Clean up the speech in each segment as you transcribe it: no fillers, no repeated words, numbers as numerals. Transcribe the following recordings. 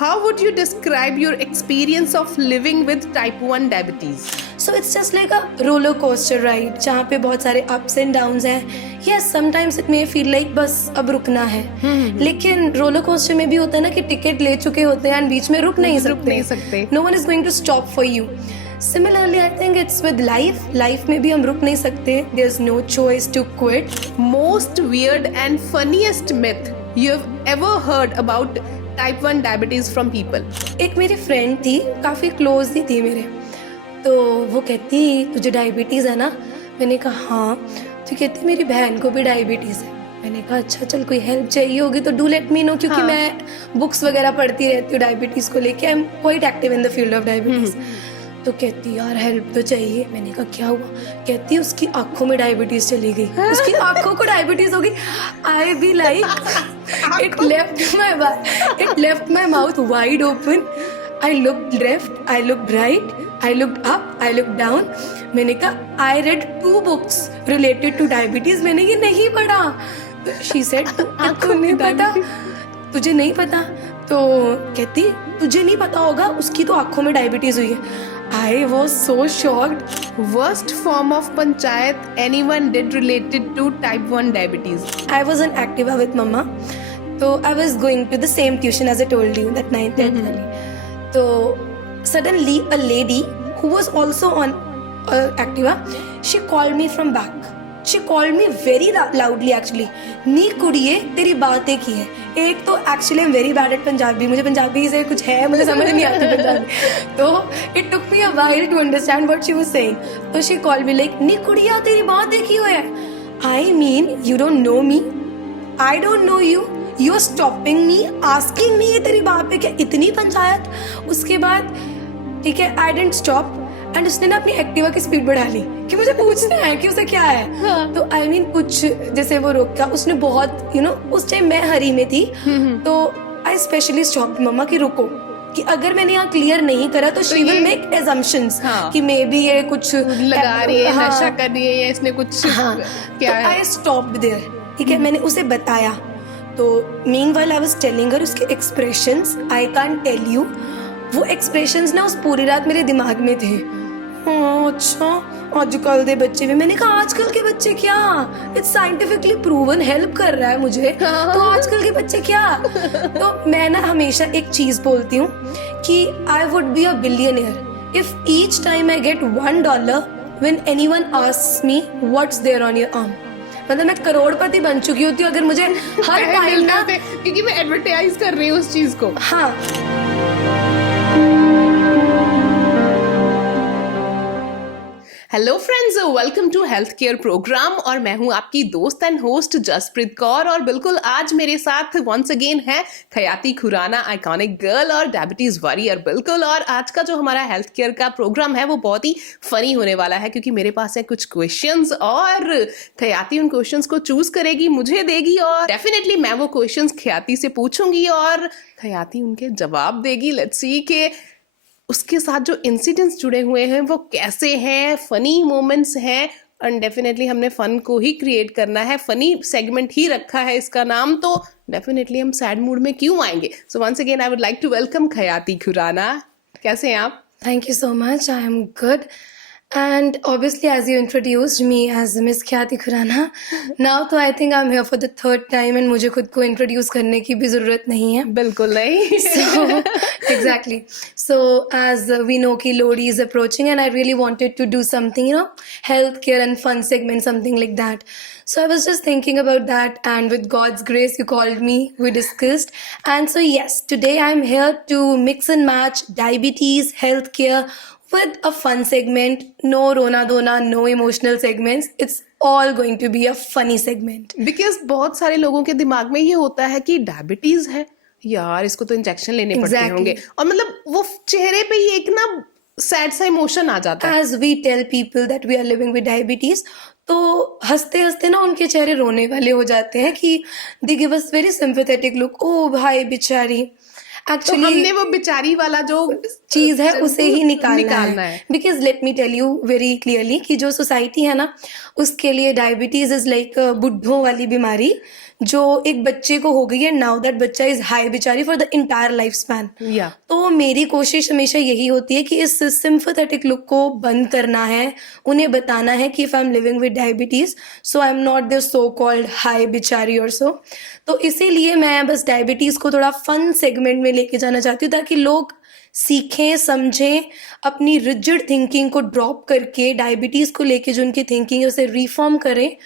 How would you describe your experience of living with type 1 diabetes? So it's just like a roller coaster ride जहाँ पे बहुत सारे ups and downs हैं. Yes, sometimes it may feel like बस अब रुकना है. लेकिन roller coaster में भी होता है ना कि टिकट ले चुके होते हैं और बीच में रुक नहीं सकते. No one is going to stop for you. Similarly, I think it's with life. Life में भी हम रुक नहीं सकते. There's no choice to quit. Most weird and funniest myth you've ever heard about type 1 diabetes from people? एक मेरी friend थी, काफ़ी क्लोज ही थी मेरे. तो वो कहती तुझे डायबिटीज़ है ना. मैंने कहा हाँ. तो कहती मेरी बहन को भी डायबिटीज़ है. मैंने कहा अच्छा चल कोई हेल्प चाहिए होगी तो डू लेट मी नो क्योंकि मैं बुक्स वगैरह पढ़ती रहती हूँ डायबिटीज़ को लेके. I am quite active in the field of diabetes. तो कहती यार हेल्प तो चाहिए. मैंने कहा क्या हुआ. कहती उसकी आंखों में डायबिटीज़ चली गई. उसकी आंखों को डायबिटीज़ हो गई. I be like it left my mouth wide open. I looked left, I looked right, I looked up, I looked down. मैंने कहा I read 2 books related to diabetes. मैंने ये नहीं पढ़ा. तो she said तुझे नहीं पता. तुझे नहीं पता. तो कहती तुझे नहीं पता होगा उसकी तो आंखों में डायबिटीज हुई है. I was so shocked. Worst form of panchayat anyone did related to type 1 diabetes? I was an Activa with mama. So I was going to the same tuition as I told you that 9th 10th वाली. तो suddenly a lady who was also on Activa, she called me from back. She called me very loudly actually. नी कुड़िए तेरी बात एक ही है. एक तो actually I'm very bad at Punjabi. मुझे पंजाबी से कुछ है मुझे समझ नहीं आती पंजाबी. तो it took me a while to understand what she was saying. तो she called me like नी कुड़िया तेरी बात एक ही है. I mean you don't know me. I don't know you. You are stopping me, asking me ये तेरी बात पे क्या इतनी पंचायत. उसके बाद ठीक है I didn't stop and उसने ना अपनी एक्टिवा की स्पीड बढ़ा ली कि मुझे पूछना है कि उसे क्या है. तो I mean कुछ जैसे वो रोका उसने बहुत उस टाइम मैं हरी में थी. तो I specially stopped मम्मा कि रुको कि अगर मैंने यहाँ क्लियर नहीं करा तो she will make assumptions कि मे बी ये कुछ लगा रही है नशा कर रही है या इसने कुछ क्या है. I stopped there. ठीक है मैंने उसे बताया. तो meanwhile I was telling her उसके expressions I can't tell you. वो expressions ना उस पूरी रात मेरे दिमाग में थे. अच्छा आजकल के बच्चे भी. मैंने कहा आजकल के बच्चे क्या. It's scientifically proven help कर रहा है मुझे. तो आजकल के बच्चे क्या. तो मैं ना हमेशा एक चीज बोलती हूँ कि I would be a billionaire if each time I get $1 when anyone asks me what's there on your arm. मतलब मैं करोड़पति बन चुकी होती हूँ अगर मुझे हर टाइम ना क्योंकि मैं एडवर्टाइज कर रही हूँ उस चीज को. हाँ. Hello friends, welcome to health care programme. और मैं हूं आपकी दोस्त एंड होस्ट जसप्रीत कौर. और बिल्कुल आज मेरे साथ वंस अगेन है खयाती खुराना, आइकॉनिक गर्ल और डायबिटीज वॉरियर. बिल्कुल. और आज का जो हमारा हेल्थ केयर का प्रोग्राम है वो बहुत ही फनी होने वाला है क्योंकि मेरे पास है कुछ क्वेश्चंस और खयाती उन क्वेश्चंस को चूज करेगी, मुझे देगी और डेफिनेटली मैं वो क्वेश्चंस खयाती से पूछूंगी और खयाती उनके जवाब देगी. लेट्स सी के उसके साथ जो इंसिडेंट्स जुड़े हुए हैं वो कैसे हैं, फनी मोमेंट्स हैं. एंड डेफिनेटली हमने फन को ही क्रिएट करना है, फनी सेगमेंट ही रखा है इसका नाम. तो डेफिनेटली हम सैड मूड में क्यों आएंगे. So once again I would like to welcome Khyati Khurana. कैसे हैं आप? Thank you so much. I am good. And obviously, as you introduced me as Miss Khyati Khurana, now तो I think I'm here for the 3rd time and मुझे खुद को introduce करने की भी ज़रूरत नहीं है. बिल्कुल नहीं. So exactly. So as we know कि Lodi is approaching and I really wanted to do something, healthcare and fun segment, something like that. So I was just thinking about that and with God's grace you called me, we discussed. And so yes, today I'm here to mix and match diabetes, healthcare with a fun segment. No rona dona, no emotional segments. It's all going to be a funny segment. Because बहुत सारे लोगों के दिमाग में ये होता है कि डायबिटीज है यार, इसको तो इंजेक्शन लेने पड़ते होंगे. और मतलब वो चेहरे पे ही एक ना सैड सा इमोशन आ जाता है. As we tell people that we are living with diabetes, तो हंसते हंसते ना उनके चेहरे रोने वाले हो जाते हैं कि they give us very sympathetic look. ओ भाई बेचारी. Actually, तो हमने वो बेचारी वाला जो चीज है उसे ही निकालना है. Because let me tell you very clearly कि जो सोसाइटी है ना उसके लिए डायबिटीज इज लाइक बुढ़ों वाली बीमारी जो एक बच्चे को हो गई है, नाउ दैट बच्चा इज हाई बेचारी for the entire life span. या तो मेरी कोशिश हमेशा यही होती है कि इस सिम्पैथेटिक लुक को बंद करना है, उन्हें बताना है कि if I am living with diabetes so I am not the so called high बेचारी और सो। तो इसीलिए मैं बस डायबिटीज को थोड़ा फन सेगमेंट में लेके जाना चाहती हूँ, ताकि लोग सीखें, समझें, अपनी रिजिड थिंकिंग को ड्रॉप करके डायबिटीज को लेके जो उनकी थिंकिंग है उसे रिफॉर्म करें।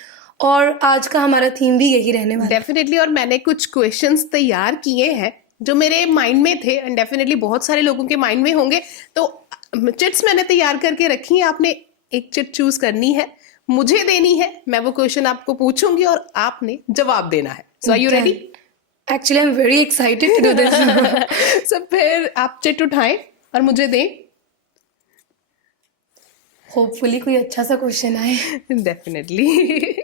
और आज का हमारा थीम भी यही रहने वाला है। डेफिनेटली। और मैंने कुछ क्वेश्चंस तैयार किए हैं जो मेरे माइंड में थे, एंड डेफिनेटली बहुत सारे लोगों के माइंड में होंगे। तो चिट्स मैंने तैयार करके रखी हैं, आपने एक चिट चूज करनी है, मुझे देनी है, मैं वो क्वेश्चन आपको पूछूंगी और आपने जवाब देना है। So are you ready? Actually I am very excited to do this. So फिर आप चिट उठाएं और मुझे दें। होपफुली कोई अच्छा सा क्वेश्चन आए। Definitely.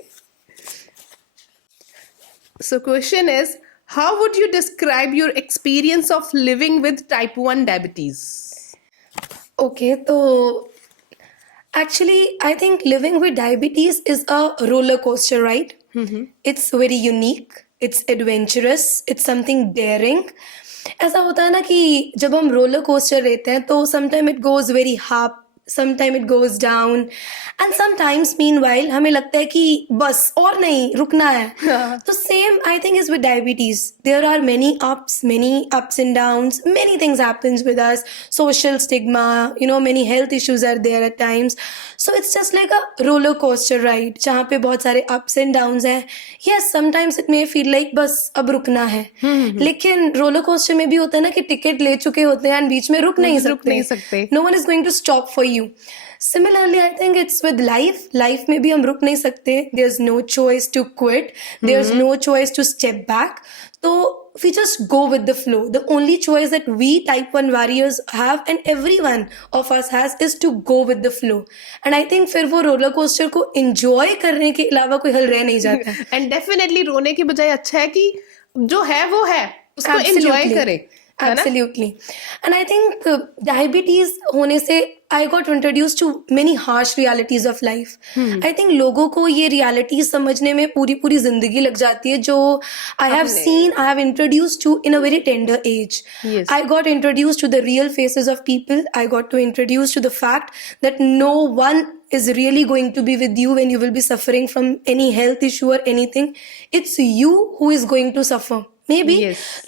So question is, how would you describe your experience of living with type 1 diabetes? Okay, तो actually I think living with diabetes is a roller coaster ride. It's very unique, it's adventurous, it's something daring. ऐसा होता है ना कि जब हम roller coaster रहते हैं तो sometime it goes very up, sometime it goes down, and sometimes meanwhile हमें लगता है कि बस और नहीं, रुकना है। तो same I think is with diabetes, there are many ups and downs, many things happens with us, social stigma, you know, many health issues are there at times. So it's just like a roller coaster ride जहाँ पे बहुत सारे ups and downs हैं। Yes, sometimes it may feel like बस अब रुकना है, लेकिन रोलर कोस्टर में भी होता है ना कि टिकट ले चुके होते हैं एंड बीच में रुक नहीं सकते। No one is going to stop for you. Similarly, I think it's with life. Life में भी हम रुक नहीं सकते. There's no choice to quit. There's no choice to step back. तो we just go with the flow. The only choice that we type 1 warriors have and everyone of us has is to go with the flow. And I think फिर वो roller coaster को enjoy करने के अलावा कोई हल रह नहीं जाता. And definitely रोने की बजाय अच्छा है कि जो है वो है, उसको enjoy करें. Absolutely. And I think diabetes होने से I got introduced to many harsh realities of life. I think लोगों को ये realities समझने में पूरी जिंदगी लग जाती है, जो I have seen, I have introduced to in a very tender age. Yes. I got introduced to the real faces of people. I got to introduce to the fact that no one is really going to be with you when you will be suffering from any health issue or anything. It's you who is going to suffer. May be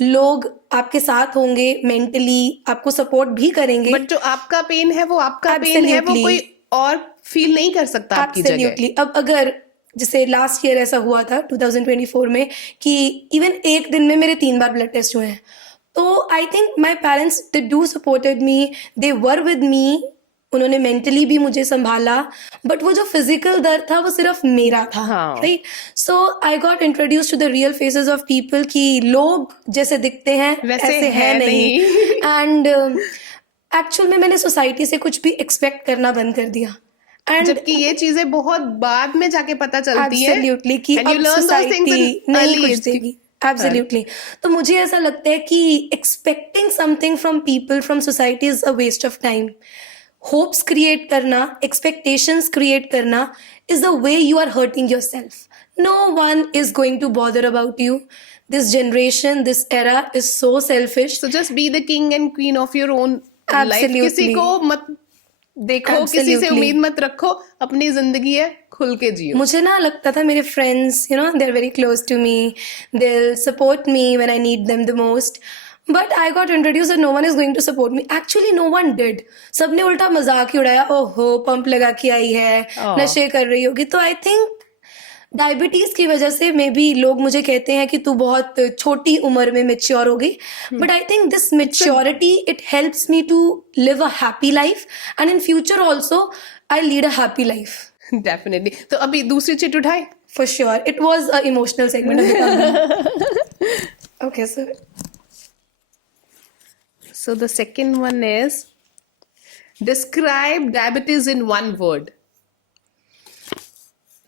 लोग आपके साथ होंगे, mentally आपको support भी करेंगे, but जो आपका pen है वो आपका पेन है, वो कोई और फील नहीं कर सकता आपकी जगह। अब अगर जैसे लास्ट ईयर ऐसा हुआ था 2024 में कि इवन एक दिन में मेरे 3 बार ब्लड टेस्ट हुए हैं, तो I think my parents they do supported me, they were with me, उन्होंने मेंटली भी मुझे संभाला, बट वो जो फिजिकल दर्द था वो सिर्फ मेरा था, right? So I got introduce to the real faces of people कि लोग जैसे दिखते हैं वैसे है नहीं। एंड एक्चुअल में मैंने सोसाइटी से कुछ भी एक्सपेक्ट करना बंद कर दिया, एंड जबकि ये चीजें बहुत बाद में जाके पता चलती है एब्सोल्युटली कि अब सोसाइटी नहीं कुछ देगी। एब्सोल्युटली। तो मुझे ऐसा लगता है कि expecting something from people, from society is a waste of time. Hopes create करना, एक्सपेक्टेशंस क्रिएट करना is the way you are hurting yourself. No one is going to bother about you. This generation, this era is so selfish. So just be the king and queen of your own life. किसी को मत देखो, किसी से उम्मीद मत रखो, अपनी जिंदगी है, खुल के जियो। मुझे ना लगता था मेरे friends, you know, they're very close to me. They'll support me when I need them the most. But I got introduced that no one is going to support me. Actually, no one did. सबने उल्टा मजाक ही उड़ाया, ओहो pump लगा के आई है, नशे कर रही होगी। तो आई थिंक डायबिटीज की वजह से मे बी लोग मुझे कहते हैं कि तू बहुत छोटी उम्र में मेच्योर हो गई, but I think this maturity it helps me to live a happy life, and in future also I lead a happy life. Definitely. तो अभी दूसरी चिट उठाए। For sure, it was a emotional segment. Okay sir. So the second one is, describe diabetes in one word.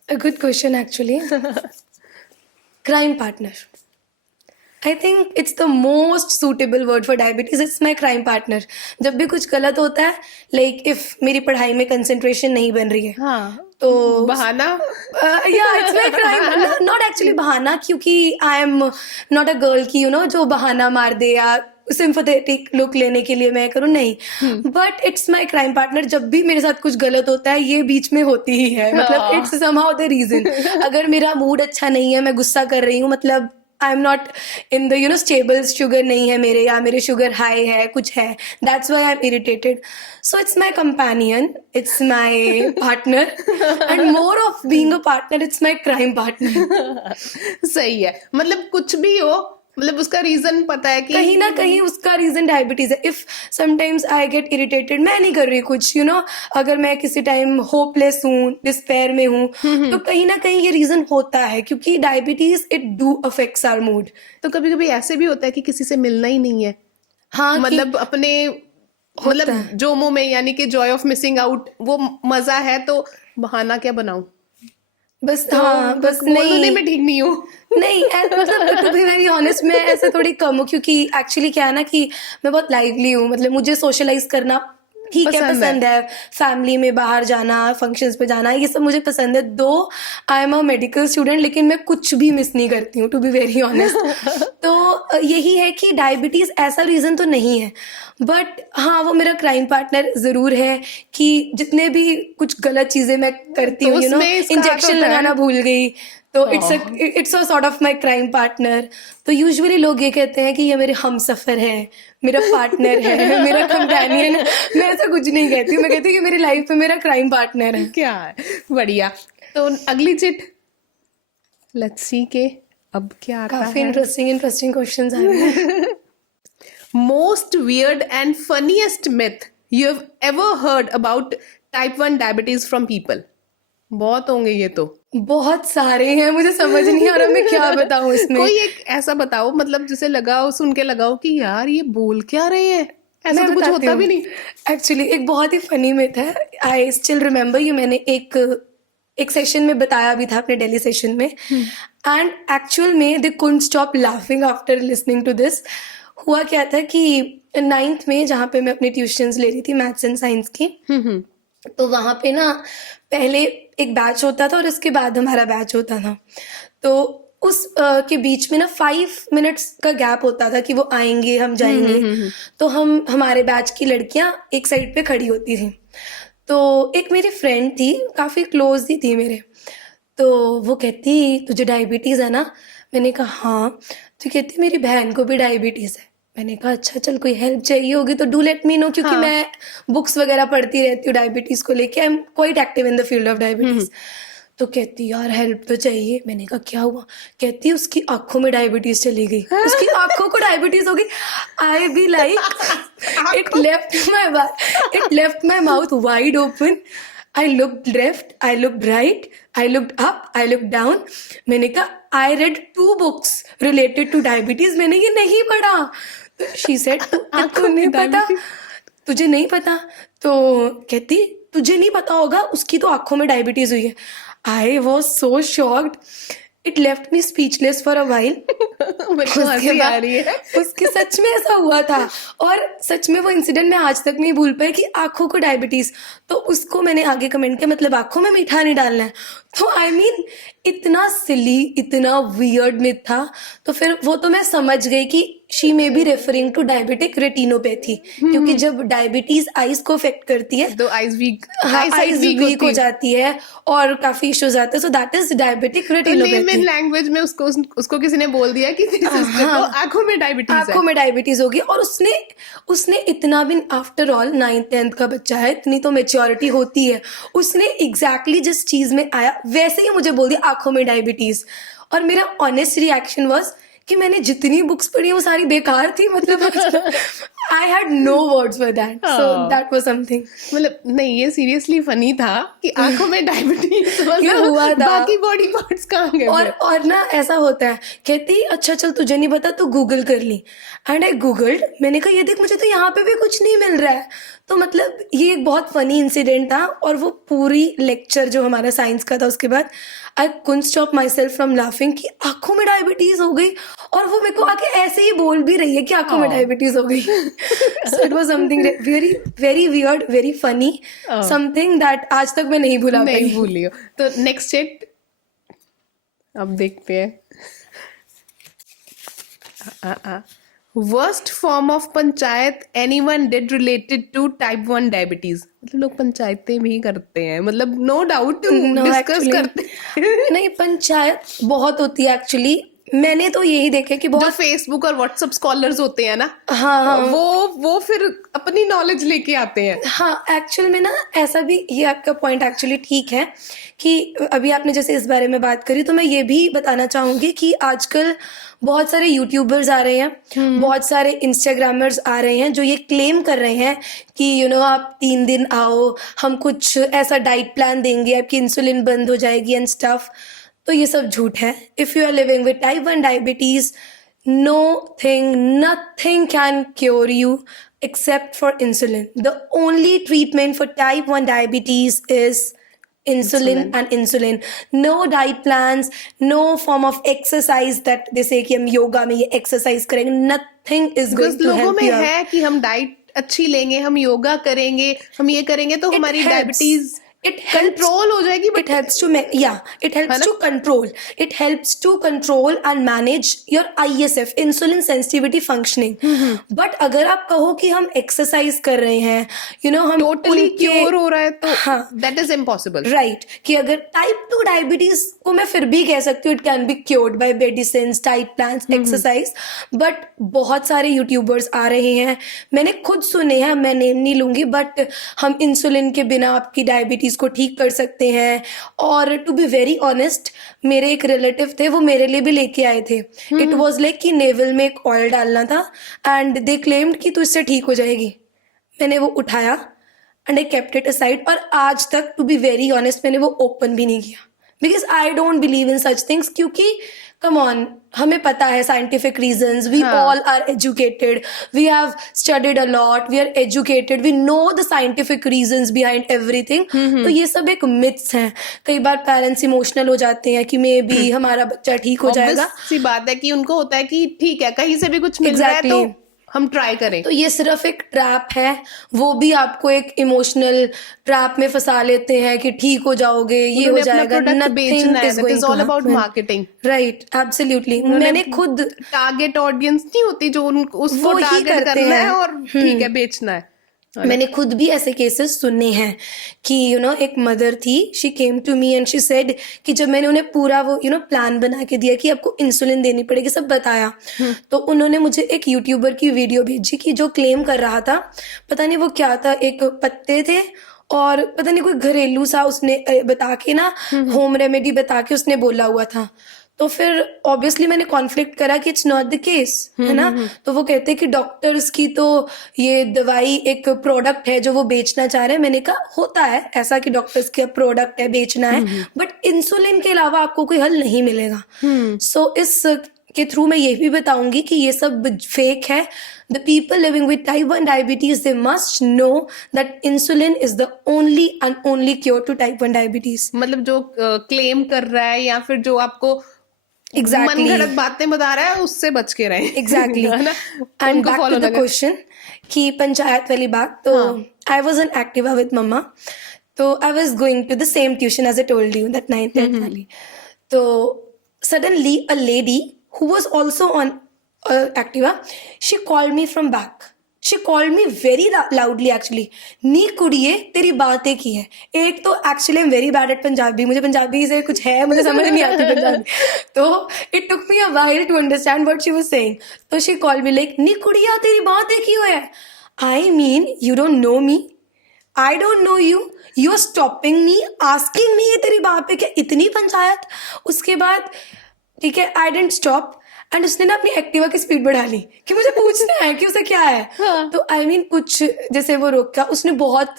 A good question actually. Crime partner. I think it's the most suitable word for diabetes. It's my crime partner. जब भी कुछ गलत होता है, like if मेरी पढ़ाई में concentration नहीं बन रही है, तो बहाना? या it's my crime, not actually बहाना, क्योंकि I am not a girl की जो बहाना मार दे या सिंपैथेटिक लुक लेने के लिए मैं करूँ, नहीं, but it's my crime partner. जब भी मेरे साथ कुछ गलत होता है ये बीच में होती ही है, मतलब इट्स समहाउ द रीजन। अगर मेरा मूड अच्छा नहीं है, मैं गुस्सा कर रही हूँ, मतलब I am not in the stable, sugar नहीं है मेरे, या मेरे शुगर हाई है, कुछ है, that's why I am irritated. So it's my companion, it's my partner, and more of being a partner it's my crime partner. सही है, मतलब कुछ भी हो, मतलब उसका रीजन पता है कि कहीं ना कहीं उसका रीजन डायबिटीज है। If sometimes I get irritated, मैं नहीं कर रही कुछ, अगर मैं किसी टाइम होपलेस हूँ, डिस्पेयर में हूँ, तो कहीं ना कहीं ये रीजन होता है, क्योंकि diabetes it do affects our mood. तो कभी कभी ऐसे भी होता है कि किसी से मिलना ही नहीं है, हाँ, मतलब अपने मतलब जोमो में, यानी कि जॉय ऑफ मिसिंग आउट, वो मजा है, तो बहाना क्या बनाऊं? बस तो हाँ, बस बोलने नहीं, में ठीक नहीं हूँ। नहीं, मतलब टू बी वेरी ऑनेस्ट मैं ऐसे थोड़ी कम हूँ, क्योंकि एक्चुअली क्या है ना कि मैं बहुत लाइवली हूँ, मतलब मुझे सोशलाइज करना ठीक है, पसंद है, फैमिली में बाहर जाना, फंक्शंस पे जाना, ये सब मुझे पसंद है। दो I am a medical student, लेकिन मैं कुछ भी मिस नहीं करती हूँ, टू बी वेरी ऑनेस्ट। तो यही है कि डायबिटीज ऐसा रीजन तो नहीं है, बट हाँ वो मेरा क्राइम पार्टनर जरूर है, कि जितने भी कुछ गलत चीजें मैं करती हूँ, इंजेक्शन लगाना भूल गई, तो it's a sort of my crime partner. तो यूजुअली लोग ये कहते हैं कि ये मेरे हमसफर है, मेरा पार्टनर है, मेरा कंपेनियन है। मैं ऐसा कुछ नहीं कहती, मैं कहती हूँ कि मेरी लाइफ में मेरा क्राइम पार्टनर है। क्या है, बढ़िया। तो अगली चिट, लेट्स सी के अब क्या आता काफी है। इंटरेस्टिंग क्वेश्चंस आ रहे हैं। Most weird and funniest myth you have ever heard about type 1 diabetes from people? बहुत होंगे ये तो। बहुत सारे हैं, मुझे समझ नहीं आ रहा मैं क्या बताऊं इसमें। कोई एक ऐसा बताओ, मतलब जिसे लगाओ, सुन के लगाओ कि यार ये बोल क्या रहे हैं, ऐसा तो कुछ होता भी नहीं। एक्चुअली एक बहुत ही फनी मिथ है, आई स्टिल रिमेम्बर यू, मैंने एक सेशन में बताया भी था, अपने दिल्ली सेशन में, एंड एक्चुअल में they couldn't stop laughing after listening to this. हुआ क्या था कि 9th में जहाँ पे मैं अपनी ट्यूशंस ले रही थी मैथ्स एंड साइंस की, तो वहाँ पे ना पहले एक बैच होता था और उसके बाद हमारा बैच होता था। तो उस के बीच में ना 5 मिनट्स का गैप होता था कि वो आएंगे, हम जाएंगे। तो हमारे बैच की लड़कियां एक साइड पे खड़ी होती थी। तो एक मेरी फ्रेंड थी, काफ़ी क्लोज ही थी मेरे, तो वो कहती तुझे डायबिटीज़ है ना? मैंने कहा हाँ। तो कहती मेरी बहन को भी डायबिटीज़ है। मैंने कहा अच्छा, चल कोई हेल्प चाहिए होगी तो डू लेट मी नो, क्योंकि मैं बुक्स वगैरह पढ़ती रहती हूँ डायबिटीज़ को लेके, I am quite active in the field of diabetes. तो कहती यार हेल्प तो चाहिए। मैंने कहा क्या हुआ? कहती उसकी आंखों में डायबिटीज चली गई, उसकी आंखों को डायबिटीज हो गई। I be like it left my mouth wide open. I looked left, I looked right, I looked up, I looked down. मैंने कहा I read 2 books related to diabetes, मैंने ये नहीं पढ़ा। तो शी सेड आपको नहीं पता? तुझे नहीं पता? तो कहती तुझे नहीं पता होगा, उसकी तो आंखों में डायबिटीज हुई है। I was so shocked. It left me speechless for a while. हंसी आ रही है। उसके सच में ऐसा हुआ था, और सच में वो इंसिडेंट मैं आज तक नहीं भूल पाई कि आंखों को डायबिटीज। तो उसको मैंने आगे कमेंट किया, मतलब आंखों में मीठा नहीं डालना है। तो आई मीन इतना सिली, इतना वियर्ड मिथ था। तो फिर वो तो मैं समझ गई कि she may be referring to diabetic retinopathy, क्योंकि जब डायबिटीज आईज को अफेक्ट करती है तो आईज वीक हो जाती है और काफी इश्यूज आते हैं। So that is diabetic retinopathy. Language में उसको किसी ने बोल दिया कि तेरी सिस्टर को आंखों में डायबिटीज होगी। और उसने इतना भी, आफ्टर ऑल 9th-10th का बच्चा है, इतनी तो मेच्योरिटी होती है, उसने एग्जैक्टली जिस चीज में आया वैसे ही मुझे बोल दिया आंखों में डायबिटीज। और मेरा ऑनेस्ट रिएक्शन वाज कि मैंने जितनी बुक्स पढ़ी वो सारी बेकार थी, मतलब I had no words for that. So that was something. मतलब नहीं, ये सीरियसली फनी था कि आंखों में डायबिटीज हुआ था, बाकी बॉडी पार्ट्स कहाँ गए? और ना ऐसा होता है, कहती अच्छा चल तुझे नहीं पता तो गूगल कर ली। एंड आई गूगल्ड, मैंने कहा ये देख मुझे तो यहाँ पे भी कुछ नहीं मिल रहा है। तो मतलब ये एक बहुत फनी इंसिडेंट था। और वो पूरी लेक्चर जो हमारा साइंस का था, उसके बाद I couldn't stop my self from laughing कि आंखों में डायबिटीज हो गई। और वो मेरे को आके ऐसे ही बोल भी रही है कि आंखों में डायबिटीज हो गई. So it was something very very weird, very funny, something that आज तक मैं नहीं भुला नहीं पाई. भूली हो. तो नेक्स्ट चेक अब देखते हैं. Worst form of panchayat anyone did related to type 1 diabetes. मतलब लोग पंचायतें भी करते हैं, मतलब no doubt No, discuss actually. करते हैं. नहीं, पंचायत बहुत होती है एक्चुअली. मैंने तो यही देखा कि जो बहुत. फेसबुक और व्हाट्सएप स्कॉलर्स होते हैं ना, हाँ, वो फिर अपनी नॉलेज लेके आते हैं. हाँ, एक्चुअल में ना ऐसा भी, ये आपका पॉइंट एक्चुअली ठीक है कि अभी आपने जैसे इस बारे में बात करी, तो मैं ये भी बताना चाहूँगी कि आजकल बहुत सारे यूट्यूबर्स आ रहे हैं, बहुत सारे इंस्टाग्रामर्स आ रहे हैं जो ये क्लेम कर रहे हैं कि आप 3 दिन आओ, हम कुछ ऐसा डाइट प्लान देंगे, आपकी इंसुलिन बंद हो जाएगी एंड स्टफ. तो ये सब झूठ है. If you are living with type 1 diabetes, nothing can cure you except for insulin. The only treatment for type 1 diabetes is insulin and insulin. No diet plans, no form of exercise that they say कि हम योगा में ये exercise करेंगे. Nothing is going Because to लोगों help में you out. है कि हम डाइट अच्छी लेंगे, हम योगा करेंगे, हम ये करेंगे तो हमारी helps. Diabetes It helps. Control हो जाएगी. It helps to it helps to control. It helps to control and manage your ISF, insulin sensitivity functioning. But अगर आप कहो कि हम एक्सरसाइज कर रहे हैं, हम टोटली उनके- क्योर हो रहा है तो हाँ, दैट इज इम्पॉसिबल. राइट, कि अगर टाइप 2 डायबिटीज को मैं फिर भी कह सकती हूँ it can be cured by medicine, diet plans, exercise. But बहुत सारे यूट्यूबर्स आ रहे हैं, मैंने खुद सुने हैं, मैं नेम नहीं लूंगी, बट हम इंसुलिन के बिना आपकी डायबिटीज को ठीक कर सकते हैं. और टू बी वेरी ऑनेस्ट, मेरे एक रिलेटिव थे, वो मेरे लिए भी लेके आए थे. इट वाज लाइक कि नेवल में एक ऑयल डालना था एंड दे क्लेम्ड कि तू इससे ठीक हो जाएगी. मैंने वो उठाया and I kept it aside, और आज तक टू बी वेरी ऑनेस्ट मैंने वो ओपन भी नहीं किया, because I don't believe in such things. क्योंकि कम ऑन, हमें पता है scientific reasons, we all are educated, we have studied a lot, we are educated, we know the scientific reasons behind everything. तो ये सब एक मिथ्स हैं. कई बार पेरेंट्स इमोशनल हो जाते हैं कि मे बी हमारा बच्चा ठीक हो जाएगा. सी बात है कि उनको होता है कि ठीक है, कहीं से भी कुछ मिल रहा है तो हम ट्राई करें. तो ये सिर्फ एक ट्रैप है, वो भी आपको एक इमोशनल ट्रैप में फंसा लेते हैं कि ठीक हो जाओगे, ये हो जाएगा. Nothing is going all about marketing. Right, absolutely. मैंने खुद टारगेट ऑडियंस नहीं होती जो उसको वो ही टारगेट करते करना हैं. है और ठीक है बेचना है. मैंने खुद भी ऐसे केसेस सुने हैं कि एक मदर थी, she came to me and she said कि जब मैंने उन्हें पूरा वो प्लान बना के दिया कि आपको इंसुलिन देनी पड़ेगी, सब बताया, तो उन्होंने मुझे एक यूट्यूबर की वीडियो भेजी कि जो क्लेम कर रहा था, पता नहीं वो क्या था, एक पत्ते थे और पता नहीं कोई घरेलू सा उसने बता के ना, होम रेमेडी बता के उसने बोला हुआ था. तो फिर ऑब्वियसली मैंने कॉन्फ्लिक्ट करा कि इट्स नॉट द केस, है ना. तो वो कहते हैं कि डॉक्टर्स की तो ये दवाई एक प्रोडक्ट है जो वो बेचना चाह रहे हैं. मैंने कहा होता है ऐसा कि डॉक्टर्स का प्रोडक्ट है, बेचना है, बट इंसुलिन के अलावा आपको कोई हल नहीं मिलेगा. सो इस के थ्रू मैं ये भी बताऊंगी कि ये सब फेक है. The people living with type 1 diabetes, they must know that insulin is the only and only cure to type 1 diabetes. मतलब जो क्लेम कर रहा है या फिर जो आपको Exactly. मनगढ़ंत बातें बता रहा है उससे बच के रहें. Exactly. And back to the question कि पंचायत वाली बात, तो I was in Activa with mama, तो I was going to the same tuition as I told you, that 9th 10th वाली. तो suddenly a lady who was also on Activa, she called me from back. She called me very loudly actually. नी कुड़िए तेरी बातें की है. एक तो actually I am very bad at Punjabi, मुझे पंजाबी से कुछ है, मुझे समझ नहीं आती पंजाबी. तो it took me a while to understand what she was saying. तो शी कॉल्ड मी लाइक नी कुड़िया तेरी बातें की है. I mean you don't know me, I don't know you, you are stopping me, asking me ये तेरी बात पे क्या इतनी पंचायत. उसके बाद ठीक है, आई डिडंट स्टॉप एंड उसने ना अपनी एक्टिवा की स्पीड बढ़ा ली कि मुझे पूछना है कि उसे क्या है. तो आई मीन कुछ जैसे वो रोका, उसने बहुत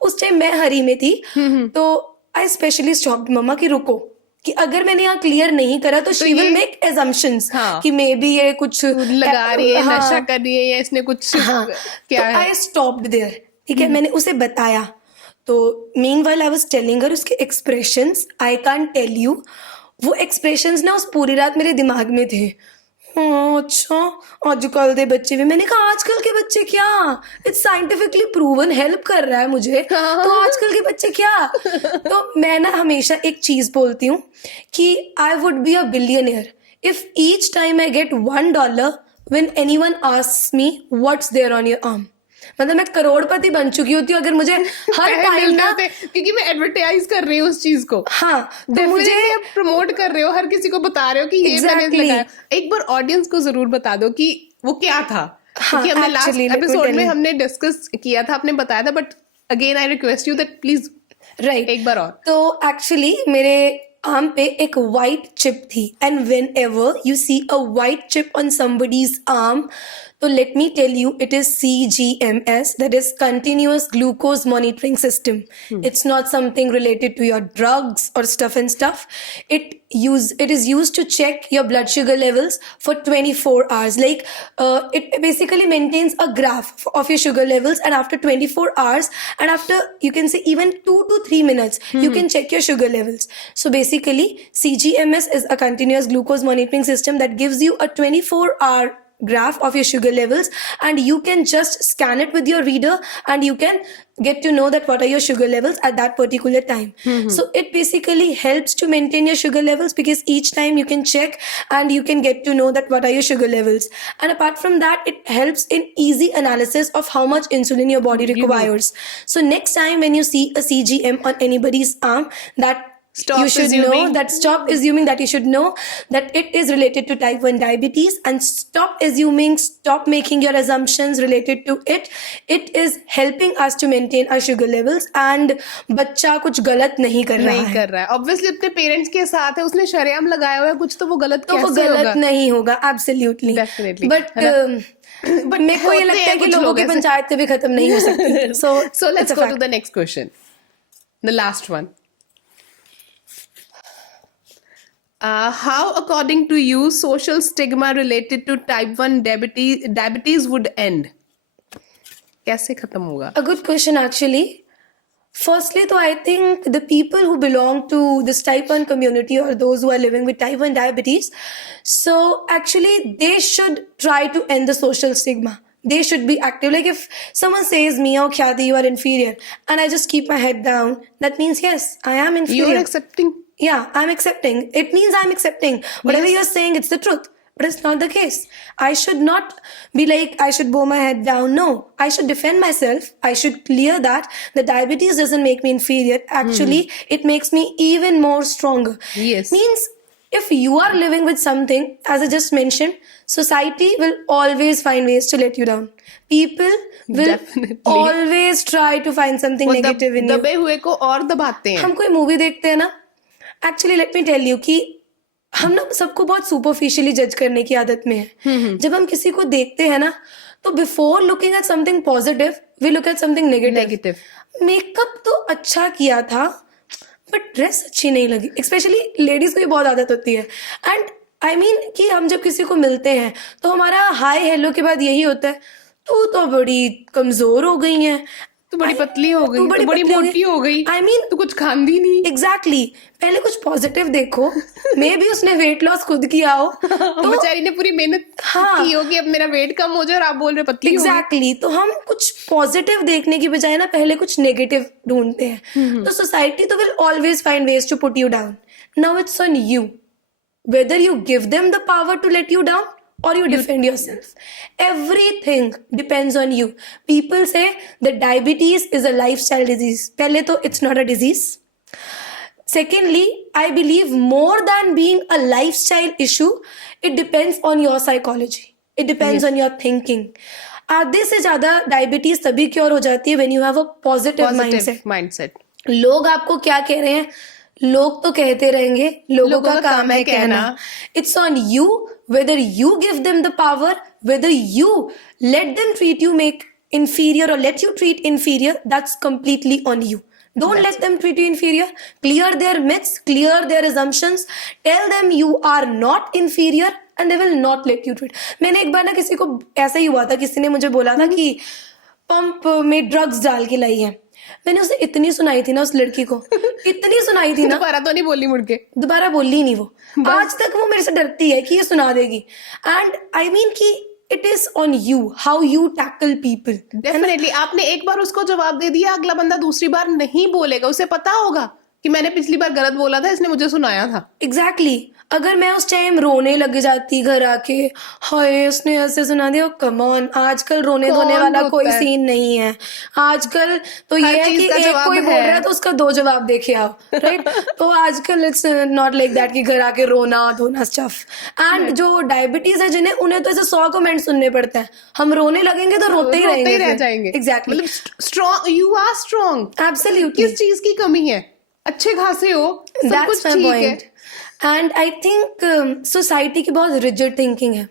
उस टाइम मैं हरी में थी, तो आई स्पेशली स्टॉप्ड मम्मा कि रुको, कि अगर मैंने यहाँ क्लियर नहीं करा तो शी विल मेक एजम्पशंस कि मे बी ये कुछ लगा रही है, नशा कर रही है या इसने कुछ क्या है. I stopped there. ठीक है, मैंने उसे बताया. तो meanwhile I was telling her उसके expressions, I can't tell you, वो एक्सप्रेशंस ना उस पूरी रात मेरे दिमाग में थे. अच्छा, आजकल के बच्चे भी, मैंने कहा आजकल के बच्चे क्या, इट्स साइंटिफिकली प्रूवन, हेल्प कर रहा है मुझे, तो आजकल के बच्चे क्या। तो मैं ना हमेशा एक चीज बोलती हूँ कि I would be a billionaire if each time I get $1 when anyone asks me what's there on your arm. मतलब मैं करोड़पति बन चुकी होती हूँ अगर मुझे हर टाइम ना, क्योंकि मैं एडवर्टाइज कर रही हूँ उस चीज को। हाँ, तो मुझे प्रमोट कर रहे हो, हर किसी को बता रहे हो कि ये मैंने Exactly. लगाया। एक बार ऑडियंस को जरूर बता दो कि वो क्या था। हाँ, क्योंकि हमने last actually, let me episode tell में you. हमने डिस्कस किया था, आपने बताया था, but again I request you that please write एक बार और। तो एक्चुअली मेरे आर्म पे एक वाइट चिप थी, and whenever you see a white chip on somebody's arm, तो let me tell you, it is CGMS, that is continuous glucose monitoring system. It's not something related to your drugs or stuff. It is used to check your blood sugar levels for 24 hours. Like it basically maintains a graph of your sugar levels, and after 24 hours, and after you can say even 2 to 3 minutes, you can check your sugar levels. So basically, CGMS is a continuous glucose monitoring system that gives you a 24-hour graph of your sugar levels, and you can just scan it with your reader and you can get to know that what are your sugar levels at that particular time. So it basically helps to maintain your sugar levels, because each time you can check and you can get to know that what are your sugar levels. And apart from that, it helps in easy analysis of how much insulin your body requires. So next time when you see a CGM on anybody's arm, that Stop you should assuming. know that, stop assuming that you should know that it is related to type 1 diabetes, and stop assuming, stop making your assumptions related to it. It is helping us to maintain our sugar levels, and बच्चा कुछ गलत नहीं कर रहा नहीं है, कर रहा है, ऑब्वियसली अपने पेरेंट्स के साथ है, उसने शरेआम लगाया हुआ है कुछ, तो वो गलत तो वो कैसे गलत होगा? नहीं होगा, एब्सोल्युटली। Definitely. बट But मेरे को ये होते लगता हैं है कि कुछ लोगों लोग की ऐसे। पंचायतें भी खत्म नहीं हो सकती। So let's it's a go to fact. the next question, the last one. How, according to you, social stigma related to type 1 diabetes would end? कैसे खत्म होगा? A good question, actually. Firstly, though, I think the people who belong to this type 1 community, or those who are living with type 1 diabetes, so actually they should try to end the social stigma. They should be active. Like if someone says me, oh Khyati, you are inferior, and I just keep my head down, that means yes, I am inferior. You're accepting. Yeah, I'm accepting. It means I'm accepting. Whatever Yes. you're saying, it's the truth. But it's not the case. I should not be like, I should bow my head down. No, I should defend myself. I should clear that the diabetes doesn't make me inferior. Actually, it makes me even more stronger. Yes. Means if you are living with something, as I just mentioned, society will always find ways to let you down. People will Definitely. always try to find something वो negative in you. दबे हुए को और दबाते हैं। हम कोई movie देखते हैं ना, actually let me tell you कि हम ना सबको बहुत सुपरफिशियली जज करने की आदत में है। जब हम किसी को देखते हैं ना, तो before looking at something positive, we look at something negative. Makeup तो अच्छा किया था, बट ड्रेस अच्छी नहीं लगी। स्पेशली लेडीज को ये बहुत आदत होती है। एंड आई मीन कि हम जब किसी को मिलते हैं तो हमारा हाय हेलो के बाद यही होता है, तू तो बड़ी कमजोर हो गई है, तू बड़ी पतली हो गई, तू तू बड़ी मोटी हो गई, आई मीन तू कुछ खांदी नहीं। एग्जैक्टली पहले कुछ पॉजिटिव देखो। मे भी उसने वेट लॉस खुद किया हो, तो बेचारी ने पूरी मेहनत हाँ, की होगी, अब मेरा वेट कम हो जाए और आप बोल रहे पतली हो गई। एग्जैक्टली तो हम कुछ पॉजिटिव देखने की बजाय ना पहले कुछ नेगेटिव ढूंढते हैं। तो सोसाइटी तो will always find ways to put you down. Now it's on you whether you give them the power to let you down or you defend yourself. Everything depends on you. People say that diabetes is a lifestyle disease. Pehle to it's not a disease. Secondly, I believe more than being a lifestyle issue, it depends on your psychology. It depends on your thinking. आधे से ज्यादा diabetes तभी cure हो जाती है when you have a positive mindset. लोग आपको क्या कह रहे हैं, लोग तो कहते रहेंगे, लोगों का काम है कहना। It's on you whether you give them the power, whether you let them treat you make inferior or let you treat inferior. That's completely on you. Don't let them treat you inferior. Clear their myths, clear their assumptions, tell them you are not inferior and they will not let you treat. मैंने एक बार ना किसी को ऐसा ही हुआ था, किसी ने मुझे बोला था कि पंप में ड्रग्स डाल के लाई है। मैंने उसे इतनी सुनाई थी ना उस लड़की को, इतनी सुनाई थी ना, दोबारा तो नहीं बोली मुड़ के? दोबारा बोली नहीं वो। आज तक वो मेरे से डरती है कि ये सुना देगी। एंड आई मीन कि it is on you how you tackle people. Definitely आपने एक बार उसको जवाब दे दिया, अगला बंदा दूसरी बार नहीं बोलेगा। उसे पता होगा कि मैंने पिछली बार गलत बोला था, इसने मुझे सुनाया था। एग्जैक्टली अगर मैं उस टाइम रोने लग जाती घर आके, हाय उसने ऐसे सुना दिया, कम ऑन, आजकल रोने धोने वाला कोई सीन नहीं है। आजकल तो ये है कि एक कोई बोल रहा है तो उसका दो जवाब देखे आओ, राइट? तो आजकल इट्स नॉट लाइक दैट कि घर आके रोना धोना स्टफ। एंड जो डायबिटीज है जिन्हें, उन्हें तो ऐसे 100 कमेंट सुनने पड़ते हैं। हम रोने लगेंगे तो रोते ही रह जाएंगे। Exactly. Strong, you are strong. Absolutely. किस चीज की कमी है? अच्छे खासे हो, सब कुछ ठीक है। एंड आई थिंक सोसाइटी की बहुत रिजिड थिंकिंग है,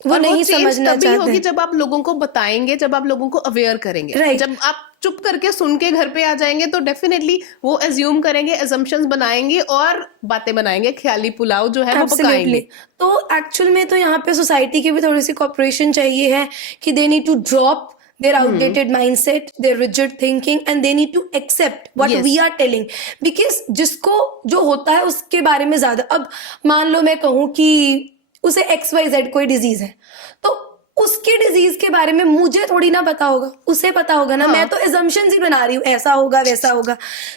वो नहीं समझना तभी होगी जब आप लोगों को बताएंगे, जब आप लोगों को अवेयर करेंगे। Right. जब आप चुप करके सुन के घर पे आ जाएंगे तो डेफिनेटली वो एज्यूम करेंगे, assumptions बनाएंगे और बातें बनाएंगे, ख्याली पुलाव जो है वो पकाएंगे। तो एक्चुअल में तो यहाँ पे सोसाइटी की भी थोड़ी सी कॉपरेशन चाहिए है कि they need to drop their outdated mindset, their rigid thinking, and they need to accept what we are telling. Because जिसको जो होता है उसके बारे में ज्यादा, अब मान लो मैं कहूँ कि उसे XYZ कोई डिजीज है, तो उसके डिजीज के बारे में मुझे थोड़ी ना पता होगा, उसे पता होगा ना। मैं तो assumptions ही बना रही हूँ, ऐसा होगा वैसा होगा।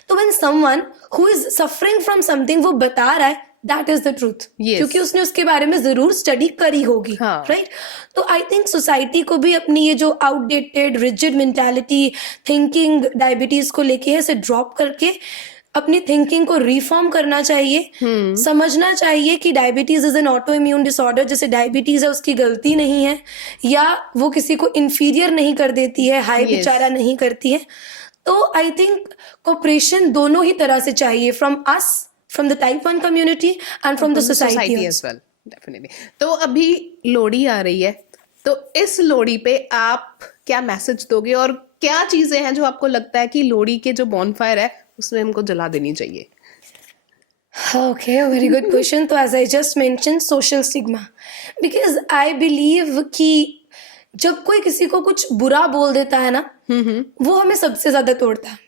तो when someone who is suffering from something वो बता रहा है, दैट इज द ट्रूथ, क्योंकि उसने उसके बारे में जरूर स्टडी करी होगी, राइट? तो आई थिंक सोसाइटी को भी अपनी ये जो outdated rigid mentality thinking diabetes को लेके है, इसे ड्रॉप करके अपनी थिंकिंग को रिफॉर्म करना चाहिए। समझना चाहिए कि diabetes is an auto immune disorder. जैसे डायबिटीज है उसकी गलती नहीं है, या वो किसी को इंफीरियर नहीं कर देती है, हाई बेचारा नहीं करती है। तो आई थिंक कोऑपरेशन दोनों ही तरह से चाहिए, from us, from the type 1 community and from the society as well. Definitely. तो अभी लोहड़ी आ रही है, तो इस लोहड़ी पे आप क्या मैसेज दोगे और क्या चीजें हैं जो आपको लगता है कि लोहड़ी के जो बॉनफायर है उसमें हमको जला देनी चाहिए? Okay, a very good question. तो as I just mentioned, social stigma, because I believe कि जब कोई किसी को कुछ बुरा बोल देता है ना, वो हमें सबसे ज्यादा तोड़ता है।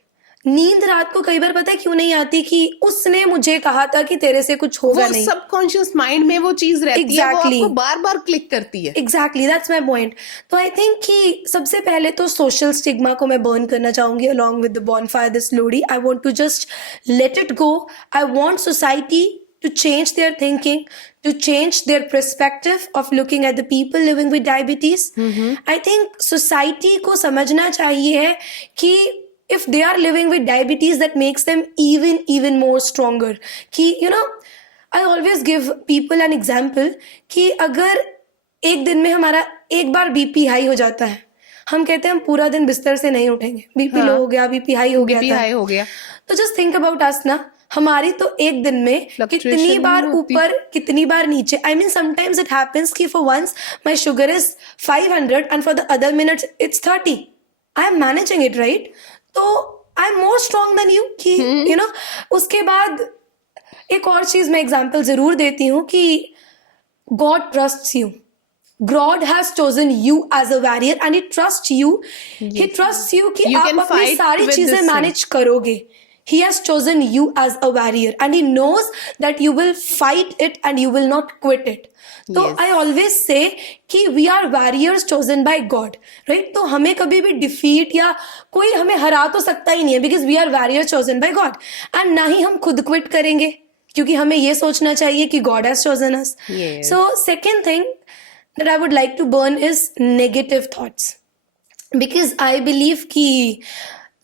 नींद रात को कई बार पता है क्यों नहीं आती? कि उसने मुझे कहा था कि तेरे से कुछ होगा नहीं। सबकॉन्शियस माइंड में वो चीज रहती है, वो आपको बार बार क्लिक करती है। Exactly, that's my point. तो आई थिंक कि सबसे पहले तो सोशल स्टिग्मा को मैं बर्न करना चाहूंगी along with the bonfire this Lohri. I want to just let it go. I want society to change their thinking, to change their perspective of looking at the people living with diabetes. I think society को समझना चाहिए है कि if they are living with diabetes, that makes them even more stronger. कि you know, I always give people an example कि अगर एक दिन में हमारा एक बार बीपी हाई हो जाता है, हम कहते हैं हम पूरा दिन बिस्तर से नहीं उठेंगे, बीपी लो हो गया, बीपी हाई हो गया। तो जस्ट थिंक अबाउट अस ना, हमारी तो एक दिन में कितनी बार ऊपर कितनी बार नीचे। I mean sometimes it happens कि for once my sugar is 500 and for the other minutes it's 30। I am managing it, right? तो I am more strong than you कि यू नो। उसके बाद एक और चीज मैं एग्जांपल जरूर देती हूँ कि God trusts you. God has chosen you as a warrior and he trusts you. He trusts you कि आप अपनी सारी चीजें मैनेज करोगे। He has chosen you as a warrior and he knows that you will fight it and you will not quit it. तो I always say कि we are warriors chosen by God, right? तो हमें कभी भी defeat या कोई हमें हरा तो सकता ही नहीं है, because we are warriors chosen by God. And ना ही हम खुद quit करेंगे, क्योंकि हमें ये सोचना चाहिए कि God has chosen us. So second thing that I would like to burn is negative thoughts, because I believe कि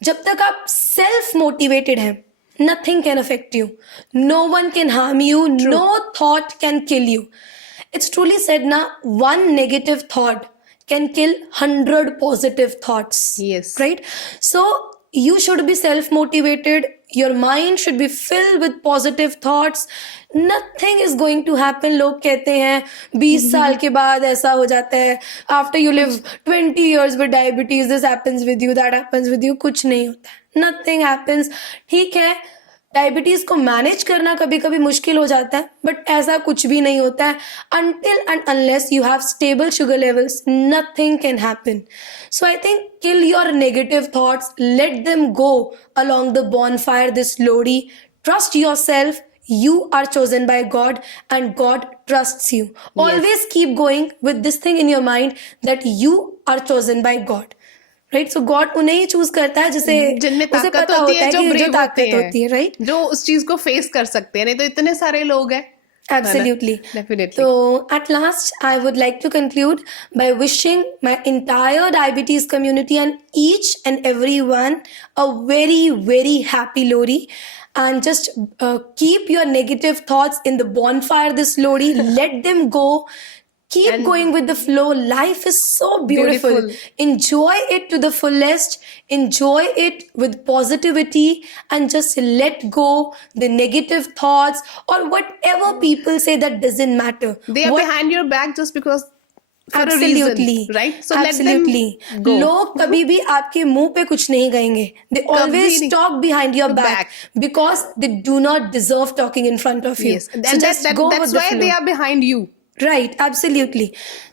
जब तक आप self motivated हैं, nothing can affect you, no one can harm you, no thought can kill you. It's truly said na, one negative thought can kill 100 positive thoughts. Yes, right? So you should be self motivated. Your mind should be filled with positive thoughts. Nothing is going to happen. लोग कहते हैं 20 साल के बाद ऐसा हो जाता है, after you live 20 years with diabetes, this happens with you, that happens with you. कुछ नहीं होता है, nothing happens. ठीक है, डायबिटीज को मैनेज करना कभी कभी मुश्किल हो जाता है, बट ऐसा कुछ भी नहीं होता है. Until and unless you have stable sugar levels, nothing can happen. So I think kill your negative thoughts, let them go along the bonfire this Lodi. Trust yourself. You are chosen by God and God trusts you. Always keep going with this thing in your mind that you are chosen by God. Right. So God उन्हें ही choose करता है जिसे जिनमें उसे ताकत पता होती है, जो कि ब्रेव जो ताकत होती है, राइट, जो उस चीज को फेस कर सकते हैं. नहीं तो इतने सारे लोग हैं. Absolutely. Definitely. So at last, I would like to conclude by wishing my entire diabetes community and each and everyone a very, very happy Lodi. And just keep your negative thoughts in the bonfire this Lodi. Let them go. Keep going with the flow. Life is so beautiful. Enjoy it to the fullest. Enjoy it with positivity and just let go the negative thoughts or whatever people say that doesn't matter. They are behind your back just because for Absolutely. a reason, right? So Absolutely. let them go. लोग कभी भी आपके मुंह पे कुछ नहीं कहेंगे. They always नहीं. talk behind your back because they do not deserve talking in front of you. Yes. So just go with That's the why flow. they are behind you. Right, absolutely.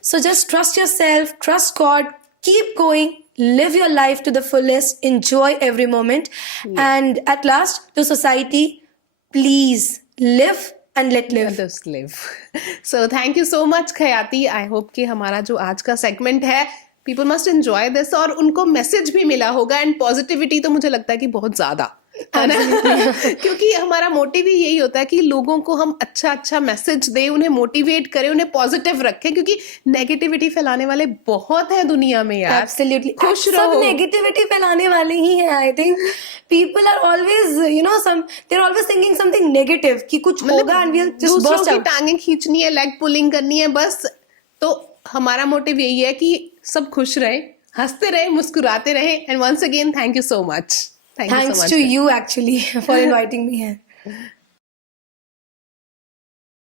So just trust yourself, trust God, keep going, live your life to the fullest, enjoy every moment. And at last, to society, please live and let live. Just live. So thank you so much Khayati. I hope कि हमारा जो आज का segment है, people must enjoy this और उनको message भी मिला होगा. एंड पॉजिटिविटी तो मुझे लगता है कि बहुत ज्यादा है ना. क्योंकि हमारा मोटिव ही यही होता है कि लोगों को हम अच्छा अच्छा मैसेज दें, उन्हें मोटिवेट करें, उन्हें पॉजिटिव रखें, क्योंकि नेगेटिविटी फैलाने वाले बहुत हैं दुनिया में यार. Absolutely. खुश सब रहो. नेगेटिविटी फैलाने वाले ही हैं. I think people are always they are always thinking something negative कि कुछ होगा एंड वी विल जस्ट दूसरों बर्स्ट की आउट. टांगें खींचनी है, लेग पुलिंग करनी है बस. तो हमारा मोटिव यही है कि सब खुश रहे, हंसते रहे, मुस्कुराते रहे. And once again thank you so much. Thanks to you actually for inviting me here.